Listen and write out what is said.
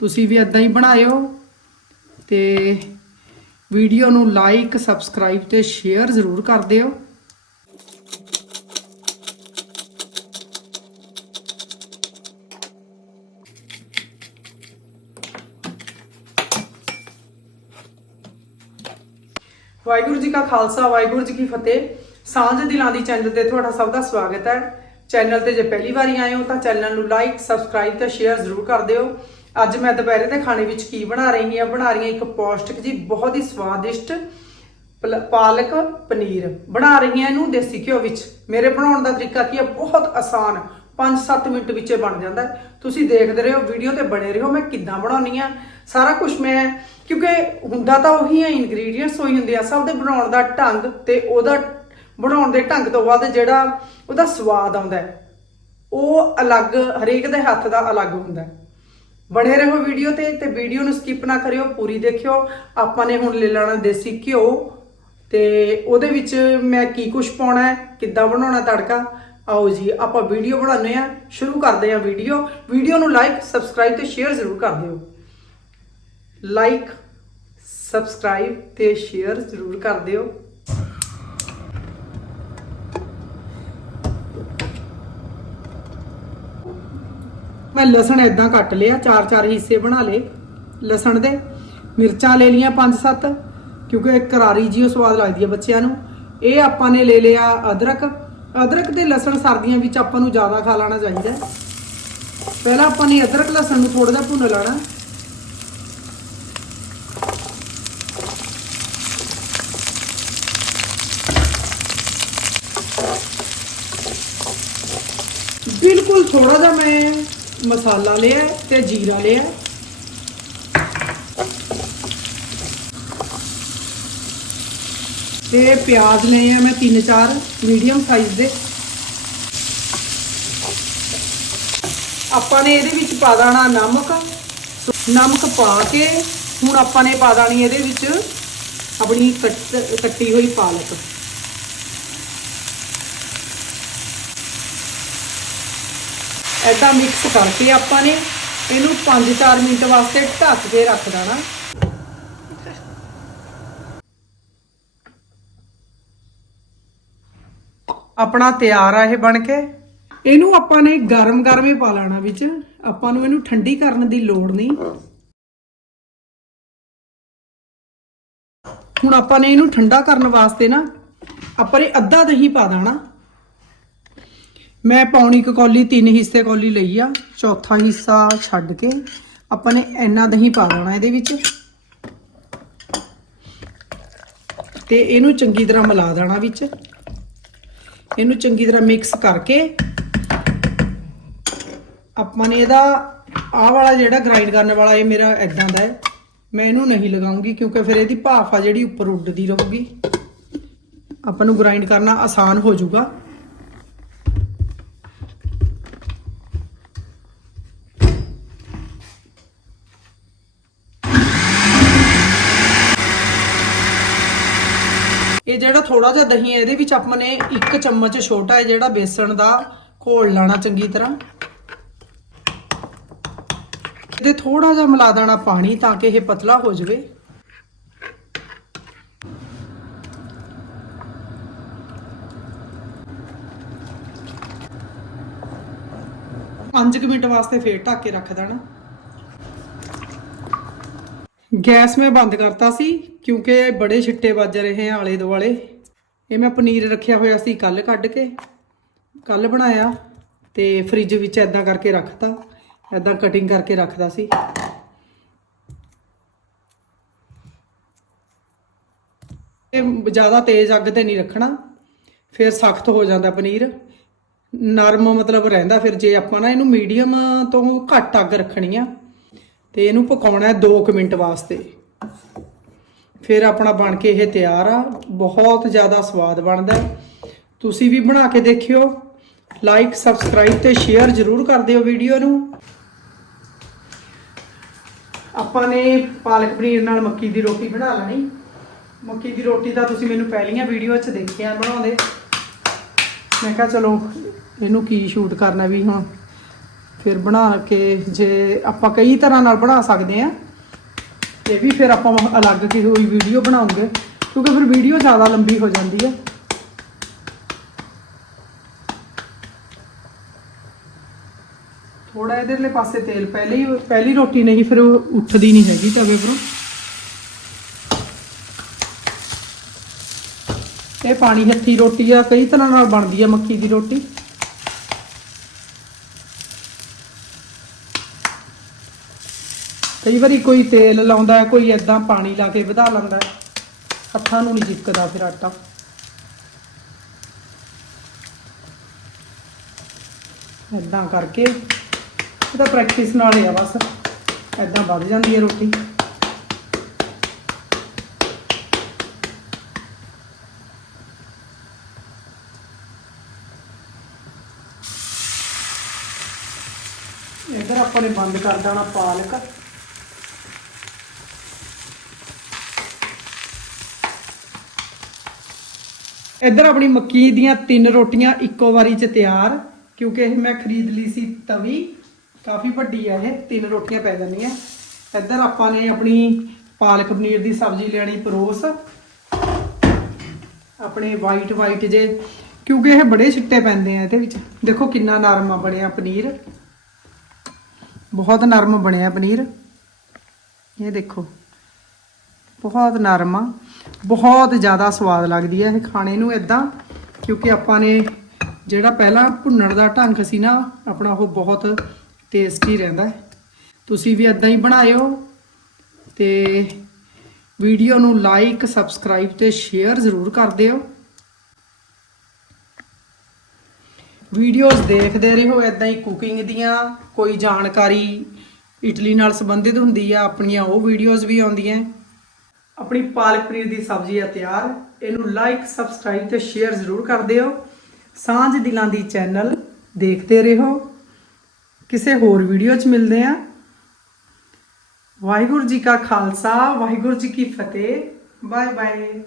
ਤੁਸੀਂ ਵੀ ਇਦਾਂ ਹੀ ਬਣਾਇਓ ਤੇ ਵੀਡੀਓ ਨੂੰ ਲਾਈਕ ਸਬਸਕ੍ਰਾਈਬ ਤੇ ਸ਼ੇਅਰ ਜ਼ਰੂਰ ਕਰ ਦਿਓ। ਵਾਹਿਗੁਰੂ ਜੀ ਕਾ ਖਾਲਸਾ, ਵਾਹਿਗੁਰੂ ਜੀ ਕੀ ਫਤਿਹ। ਸਾਂਝ ਦਿਲਾਂ ਦੀ ਚੈਨਲ ਤੇ ਤੁਹਾਡਾ ਸਭ ਦਾ ਸਵਾਗਤ ਹੈ। ਚੈਨਲ ਤੇ ਜੇ ਪਹਿਲੀ ਵਾਰੀ ਆਏ ਹੋ ਤਾਂ ਚੈਨਲ ਨੂੰ ਲਾਈਕ ਸਬਸਕ੍ਰਾਈਬ ਤੇ ਸ਼ੇਅਰ ਜ਼ਰੂਰ ਕਰ ਦਿਓ। ਅੱਜ ਮੈਂ ਦੁਪਹਿਰੇ ਦੇ ਖਾਣੇ ਵਿੱਚ ਕੀ ਬਣਾ ਰਹੀ ਹਾਂ? ਬਣਾ ਰਹੀ ਹਾਂ ਇੱਕ ਪੌਸ਼ਟਿਕ ਜੀ, ਬਹੁਤ ਹੀ ਸਵਾਦਿਸ਼ਟ ਪਲ- ਪਾਲਕ ਪਨੀਰ। ਬਣਾ ਰਹੀ ਹਾਂ ਇਹਨੂੰ ਦੇਸੀ ਘਿਓ ਵਿੱਚ। ਮੇਰੇ ਬਣਾਉਣ ਦਾ ਤਰੀਕਾ ਕੀ ਹੈ? ਬਹੁਤ ਆਸਾਨ। 5-7 ਮਿੰਟ ਵਿੱਚ ਇਹ ਬਣ ਜਾਂਦਾ ਤੁਸੀਂ ਦੇਖਦੇ ਰਹੋ, ਵੀਡੀਓ ਤੇ ਬਣੇ ਰਹੋ, ਮੈਂ ਕਿੱਦਾਂ ਬਣਾਉਣੀ ਆ ਸਾਰਾ ਕੁਝ ਮੈਂ, ਕਿਉਂਕਿ ਹੁੰਦਾ ਤਾਂ ਉਹੀ ਹੈ ਇਨਗਰੀਡੀਅੰਟਸ ਉਹੀ ਹੁੰਦੇ ਆ। ਸਭ ਦੇ ਬਣਾਉਣ ਦਾ ਢੰਗ ਤੇ ਉਹਦਾ, ਬਣਾਉਣ ਦੇ ਢੰਗ ਤੋਂ ਬਾਅਦ ਜਿਹੜਾ ਉਹਦਾ ਸਵਾਦ ਆਉਂਦਾ ਉਹ ਅਲੱਗ, ਹਰੇਕ ਦੇ ਹੱਥ ਦਾ ਅਲੱਗ ਹੁੰਦਾ ਬਣੇ ਰਹੋ ਵੀਡੀਓ ਤੇ ਤੇ ਵੀਡੀਓ ਨੂੰ ਸਕਿਪ ਨਾ ਕਰਿਓ, ਪੂਰੀ ਦੇਖਿਓ। ਆਪਾਂ ਨੇ ਹੁਣ ਲੈ ਲੈਣਾ ਦੇਸੀ ਘਿਓ ਤੇ ਉਹਦੇ ਵਿੱਚ ਮੈਂ ਕੀ ਕੁਝ ਪਾਉਣਾ ਹੈ, ਕਿੱਦਾਂ ਬਣਾਉਣਾ ਤੜਕਾ? ਆਓ ਜੀ, ਆਪਾਂ ਵੀਡੀਓ ਬਣਾਉਂਦੇ ਆ ਸ਼ੁਰੂ ਕਰਦੇ ਆ ਵੀਡੀਓ ਵੀਡੀਓ ਨੂੰ ਲਾਈਕ ਸਬਸਕ੍ਰਾਈਬ ਤੇ ਸ਼ੇਅਰ ਜ਼ਰੂਰ ਕਰ ਦਿਓ। ਲਾਈਕ ਸਬਸਕ੍ਰਾਈਬ ਤੇ ਸ਼ੇਅਰ ਜ਼ਰੂਰ ਕਰ ਦਿਓ। ਮੈਂ ਲਸਣ ਇਦਾਂ ਕੱਟ ਲਿਆ, ਚਾਰ ਚਾਰ ਹਿੱਸੇ ਬਣਾ ਲਏ। ਲਸਣ ਦੇ ਮਿਰਚਾਂ ਲੈ ਲੀਆਂ ਪੰਜ ਸੱਤ, ਕਿਉਂਕਿ ਇਹ ਕਰਾਰੀ ਜੀ ਉਹ ਸਵਾਦ ਲੱਗਦੀ ਹੈ ਬੱਚਿਆਂ ਨੂੰ। ਇਹ ਆਪਾਂ ਨੇ ਲੈ ਲਿਆ ਅਦਰਕ। ਅਦਰਕ ਤੇ ਲਸਣ ਸਰਦੀਆਂ ਵਿੱਚ ਆਪਾਂ ਨੂੰ ਜ਼ਿਆਦਾ ਖਾ ਲੈਣਾ ਚਾਹੀਦਾ ਪਹਿਲਾਂ ਆਪਾਂ ਨੇ ਅਦਰਕ ਲਸਣ ਨੂੰ ਥੋੜਾ ਜਿਹਾ ਭੁੰਨ ਲੈਣਾ। ਬਿਲਕੁਲ ਥੋੜਾ ਜਿਹਾ ਮੈਂ ਮਸਾਲਾ ਲਿਆ ਹੈ ਤੇ ਜੀਰਾ ਲਿਆ ਹੈ। ਤੇ ਪਿਆਜ਼ ਲਏ ਆ ਮੈਂ ਤਿੰਨ ਚਾਰ ਮੀਡੀਅਮ ਸਾਈਜ਼ ਦੇ। ਆਪਾਂ ਨੇ ਇਹਦੇ ਵਿੱਚ ਪਾ ਦੇਣਾ ਨਮਕ। ਨਮਕ ਪਾ ਕੇ ਹੁਣ ਆਪਾਂ ਨੇ ਪਾ ਦੇਣੀ ਇਹਦੇ ਵਿੱਚ ਆਪਣੀ ਕੱਟ- ਕੱਟੀ ਹੋਈ ਪਾਲਕ। ਐਦਾਂ ਮਿਕਸ ਕਰਕੇ ਆਪਾਂ ਨੇ ਇਹਨੂੰ 5-4 ਮਿੰਟ ਵਾਸਤੇ ਢੱਕ ਕੇ ਰੱਖ ਦੇਣਾ। ਆਪਣਾ ਤਿਆਰ ਆ ਇਹ ਬਣ ਕੇ? ਇਹਨੂੰ ਆਪਾਂ ਨੇ ਗਰਮ-ਗਰਮ ਹੀ ਪਾ ਲੈਣਾ ਵਿੱਚ। ਆਪਾਂ ਨੂੰ ਇਹਨੂੰ ਠੰਡੀ ਕਰਨ ਦੀ ਲੋੜ ਨਹੀਂ। ਹੁਣ ਆਪਾਂ ਨੇ ਇਹਨੂੰ ਠੰਡਾ ਕਰਨ ਵਾਸਤੇ ਨਾ ਆਪਾਂ ਨੇ ਅੱਧਾ ਦਹੀਂ ਪਾ ਦੇਣਾ। ਮੈਂ ਪੌਣੀ ਕੁ ਕੌਲੀ, ਤਿੰਨ ਹਿੱਸੇ ਕੌਲੀ ਲਈ ਆ। ਚੌਥਾ ਹਿੱਸਾ ਛੱਡ ਕੇ ਆਪਾਂ ਨੇ ਇੰਨਾ ਦਹੀਂ ਪਾ ਦੇਣਾ ਇਹਦੇ ਵਿੱਚ। ਤੇ ਇਹਨੂੰ ਚੰਗੀ ਤਰ੍ਹਾਂ ਮਿਲਾ ਦੇਣਾ ਵਿੱਚ। ਇਹਨੂੰ ਚੰਗੀ ਤਰ੍ਹਾਂ ਮਿਕਸ ਕਰਕੇ ਆਪਾਂ ਨੇ ਇਹਦਾ ਆਹ ਵਾਲਾ ਜਿਹੜਾ ਗ੍ਰਾਈਂਡ ਕਰਨ ਵਾਲਾ ਇਹ ਮੇਰਾ ਇਦਾਂ ਦਾ ਹੈ। ਮੈਂ ਇਹਨੂੰ ਨਹੀਂ ਲਗਾਉਂਗੀ ਕਿਉਂਕਿ ਫਿਰ ਇਹਦੀ ਭਾਫ ਆ ਜਿਹੜੀ ਉੱਪਰ ਉੱਡਦੀ ਰਹੂਗੀ। ਆਪਾਂ ਨੂੰ ਗ੍ਰਾਈਂਡ ਕਰਨਾ ਆਸਾਨ ਹੋ ਜਾਊਗਾ। ਇਹ ਜਿਹੜਾ ਥੋੜਾ ਜਿਹਾ ਦਹੀਂ ਹੈ, ਇਹਦੇ ਵਿੱਚ ਆਪਾਂ ਨੇ ਇੱਕ ਚਮਚ ਛੋਟਾ ਹੈ ਜਿਹੜਾ ਬੇਸਣ ਦਾ ਘੋਲ ਲੈਣਾ ਚੰਗੀ ਤਰ੍ਹਾਂ। ਇਹਦੇ ਥੋੜਾ ਜਿਹਾ ਮਿਲਾ ਦੇਣਾ ਪਾਣੀ ਤਾਂ ਕਿ ਇਹ ਪਤਲਾ ਹੋ ਜਾਵੇ। ਪੰਜ ਕੁ ਮਿੰਟ ਵਾਸਤੇ ਫੇਰ ਢੱਕ ਕੇ ਰੱਖ ਦੇਣਾ। ਗੈਸ ਮੈਂ ਬੰਦ ਕਰਤਾ ਸੀ। ਕਿਉਂਕਿ ਇਹ ਬੜੇ ਛਿੱਟੇ ਵੱਜ ਰਹੇ ਆ ਆਲੇ ਦੁਆਲੇ। ਇਹ ਮੈਂ ਪਨੀਰ ਰੱਖਿਆ ਹੋਇਆ ਸੀ ਕੱਲ ਕੱਢ ਕੇ ਕੱਲ ਬਣਾਇਆ ਤੇ ਫ੍ਰਿਜ ਵਿੱਚ ਐਦਾਂ ਕਰਕੇ ਰੱਖਤਾ ਐਦਾਂ ਕਟਿੰਗ ਕਰਕੇ ਰੱਖਦਾ ਸੀ। ਇਹ ਜ਼ਿਆਦਾ ਤੇਜ਼ ਅੱਗ ਤੇ ਨਹੀਂ ਰੱਖਣਾ, ਫਿਰ ਸਖਤ ਹੋ ਜਾਂਦਾ ਪਨੀਰ। ਨਰਮ ਮਤਲਬ ਰਹਿੰਦਾ, ਫਿਰ ਜੇ ਆਪਾਂ ਨਾ ਇਹਨੂੰ ਮੀਡੀਅਮ ਤੋਂ ਘੱਟ ਅੱਗ ਰੱਖਣੀ ਆ, ਤੇ ਇਹਨੂੰ ਪਕਾਉਣਾ ਹੈ 2 ਮਿੰਟ ਵਾਸਤੇ। ਫਿਰ ਆਪਣਾ ਬਣ ਕੇ ਇਹ ਤਿਆਰ ਆ। ਬਹੁਤ ਜ਼ਿਆਦਾ ਸਵਾਦ ਬਣਦਾ ਤੁਸੀਂ ਵੀ ਬਣਾ ਕੇ ਦੇਖਿਓ। ਲਾਈਕ ਸਬਸਕ੍ਰਾਈਬ ਤੇ ਸ਼ੇਅਰ ਜ਼ਰੂਰ ਕਰ ਦਿਓ ਵੀਡੀਓ ਨੂੰ। ਆਪਾਂ ਨੇ ਪਾਲਕ ਪਨੀਰ ਨਾਲ ਮੱਕੀ ਦੀ ਰੋਟੀ ਬਣਾ ਲੈਣੀ। ਮੱਕੀ ਦੀ ਰੋਟੀ ਤਾਂ ਤੁਸੀਂ ਮੈਨੂੰ ਪਹਿਲੀਆਂ ਵੀਡੀਓ 'ਚ ਦੇਖਿਆ ਬਣਾਉਂਦੇ। ਮੈਂ ਕਿਹਾ ਚਲੋ, ਇਹਨੂੰ ਕੀ ਸ਼ੂਟ ਕਰਨਾ ਵੀ ਹੁਣ। ਫਿਰ ਬਣਾ ਕੇ ਜੇ ਆਪਾਂ ਕਈ ਤਰ੍ਹਾਂ ਨਾਲ ਬਣਾ ਸਕਦੇ ਆ। ਇਹ ਵੀ ਫਿਰ ਆਪਾਂ ਅਲੱਗ ਕਿਸੇ ਹੋਈ ਵੀਡੀਓ ਬਣਾਉਂਗੇ, ਕਿਉਂਕਿ ਫਿਰ ਵੀਡੀਓ ਜ਼ਿਆਦਾ ਲੰਬੀ ਹੋ ਜਾਂਦੀ ਹੈ। ਥੋੜਾ ਇਧਰਲੇ ਪਾਸੇ ਤੇਲ ਪਹਿਲੇ ਹੀ, ਪਹਿਲੀ ਰੋਟੀ ਨਹੀਂ, ਫਿਰ ਉੱਠਦੀ ਨਹੀਂ ਹੈਗੀ ਤਵੇ ਪਰੋਂ। ਇਹ ਪਾਣੀ ਹੱਥੀ ਰੋਟੀ ਆ, ਕਈ ਤਰ੍ਹਾਂ ਨਾਲ ਬਣਦੀ ਆ ਮੱਕੀ ਦੀ ਰੋਟੀ। ਕਈ ਵਾਰੀ ਕੋਈ ਤੇਲ ਲਾਉਂਦਾ ਹੈ, ਕੋਈ ਐਦਾਂ ਪਾਣੀ ਲਾ ਕੇ ਵਧਾ ਲੈਂਦਾ ਹੱਥਾਂ ਨੂੰ ਨਹੀਂ ਚਿਪਕਦਾ ਫਿਰ ਆਟਾ। ਐਦਾਂ ਕਰਕੇ ਇਹ ਤਾਂ ਪ੍ਰੈਕਟਿਸ ਨਾਲ ਹੀ ਆ ਬਸ। ਐਦਾਂ ਵੱਧ ਜਾਂਦੀ ਹੈ ਰੋਟੀ। ਇਧਰ ਆਪਾਂ ਨੇ ਬੰਦ ਕਰ ਦੇਣਾ ਪਾਲਕ। ਇੱਧਰ ਆਪਣੀ ਮੱਕੀ ਦੀਆਂ ਤਿੰਨ ਰੋਟੀਆਂ ਇੱਕੋ ਵਾਰੀ 'ਚ ਤਿਆਰ, ਕਿਉਂਕਿ ਇਹ ਮੈਂ ਖਰੀਦ ਲਈ ਸੀ ਤਵੀ। ਕਾਫੀ ਵੱਡੀ ਆ ਇਹ, ਤਿੰਨ ਰੋਟੀਆਂ ਪੈ ਜਾਂਦੀਆਂ। ਇੱਧਰ ਆਪਾਂ ਨੇ ਆਪਣੀ ਪਾਲਕ ਪਨੀਰ ਦੀ ਸਬਜ਼ੀ ਲੈਣੀ ਪਰੋਸ। ਆਪਣੇ ਵਾਈਟ ਵਾਈਟ ਜੇ, ਕਿਉਂਕਿ ਇਹ ਬੜੇ ਛਿੱਟੇ ਪੈਂਦੇ ਆ ਇਹਦੇ ਵਿੱਚ। ਦੇਖੋ ਕਿੰਨਾ ਨਰਮ ਆ ਬਣਿਆ ਪਨੀਰ। ਬਹੁਤ ਨਰਮ ਬਣਿਆ ਪਨੀਰ। ਇਹ ਦੇਖੋ। ਬਹੁਤ ਨਰਮ ਆ, ਬਹੁਤ ਜ਼ਿਆਦਾ ਸਵਾਦ ਲੱਗਦੀ ਹੈ ਇਹ ਖਾਣੇ ਨੂੰ ਇਦਾਂ ਕਿਉਂਕਿ ਆਪਾਂ ਨੇ ਜਿਹੜਾ ਪਹਿਲਾਂ ਭੁੰਨਣ ਦਾ ਢੰਗ ਸੀ ਨਾ, ਆਪਣਾ ਉਹ ਬਹੁਤ ਟੇਸਟੀ ਰਹਿੰਦਾ ਤੁਸੀਂ ਵੀ ਇਦਾਂ ਹੀ ਬਣਾਇਓ ਤੇ ਵੀਡੀਓ ਨੂੰ ਲਾਈਕ ਸਬਸਕ੍ਰਾਈਬ ਤੇ ਸ਼ੇਅਰ ਜ਼ਰੂਰ ਕਰ ਦਿਓ। ਵੀਡੀਓਜ਼ ਦੇਖਦੇ ਰਹੋ ਇਦਾਂ ਹੀ ਕੁਕਿੰਗ ਦੀਆਂ ਕੋਈ ਜਾਣਕਾਰੀ ਇਟਲੀ ਨਾਲ ਸੰਬੰਧਿਤ ਹੁੰਦੀ ਆ, ਆਪਣੀਆਂ ਉਹ ਵੀਡੀਓਜ਼ ਵੀ ਆਉਂਦੀਆਂ। ਆਪਣੀ ਪਾਲਕ ਪਨੀਰ ਦੀ ਸਬਜ਼ੀ ਆ ਤਿਆਰ। ਇਹਨੂੰ ਲਾਈਕ ਸਬਸਕ੍ਰਾਈਬ ਤੇ ਸ਼ੇਅਰ ਜ਼ਰੂਰ ਕਰ ਦਿਓ। ਸਾਂਝ ਦਿਲਾਂ ਦੀ ਚੈਨਲ ਦੇਖਦੇ ਰਹੋ। ਕਿਸੇ ਹੋਰ ਵੀਡੀਓ 'ਚ ਮਿਲਦੇ ਆ ਵਾਹਿਗੁਰੂ ਜੀ ਕਾ ਖਾਲਸਾ, ਵਾਹਿਗੁਰੂ ਜੀ ਕੀ ਫਤਿਹ। Bye bye